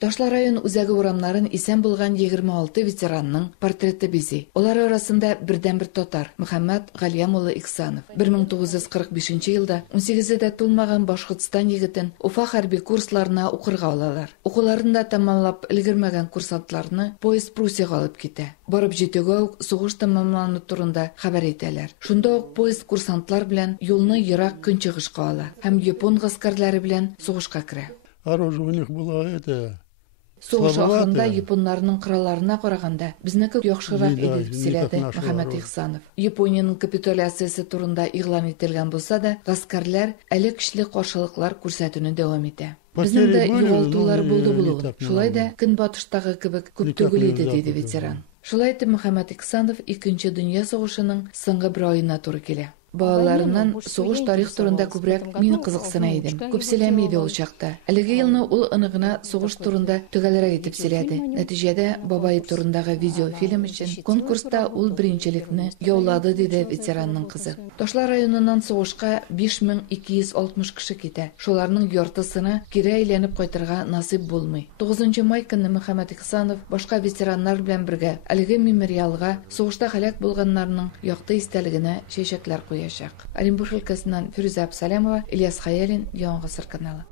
Ташлар район үзәге урамнарын исән булган 26 ветеранның портреты бизи. Олар арасында бердән-бер татар Мөхәммәд Галиям улы Иксанов. 1945 елда 18-дә тулмаган Башкортстан егетен Уфа хәрби курсларына укырга алалар. Укуларында тамамлап өлгермәгән курсантларны поезд Прусияга алып китә. Барып җитүгә үк сугыш тамамлану турында хәбәр итәләр. Шунда ук поезд курсантлар белән юлны ерак көнчыгышка ала һәм япон гаскәрләре белән сугышка керә. Оружие у них было это. Сугыш ахырында японнарның коралларына караганда безнеке яхшырак иде дип сөйләде Мөхәммәд Ихсанов. Япониянең капитуляциясе турында игълан ителгән булса да, гаскәрләр әле көчле каршылыклар күрсәтүне дәвам итә. Безнең дә югалтулар булды булу. Шулай да көнбатыштагы кебек күп түгел иде диде ветеран. Шулай итеп Мөхәммәд Ихсанов 2нче дөнья сугышының соңгы бер аена туры килә. Балаларыннан сугыш тарих турында күбрәк мин кызыксына идем. Күп сөйләми иде ул чакта. Әлеге елны ул ыныгына сугыш турында төгәлрәк итеп сөйләде. Нәтиҗәдә бабай турындагы видеофильм өчен конкурста ул беренчелекне яулады диде ветеранның кызы. Ташлар районыннан сугышка 5260 кеше китә. Шуларның яртысына кире әйләнеп кайтырга насыйп булмый. 9 май көнне Мөхәммәд Ихсанов башка ветераннар белән бергә әлеге мемориалга сугышта һәлак булганнарның якты истәлегенә чәчәкләр куя. Оренбург өлкәсеннән Фирүзә Абсалямова, Ильяс Хаялин, Яңа Гасыр каналы.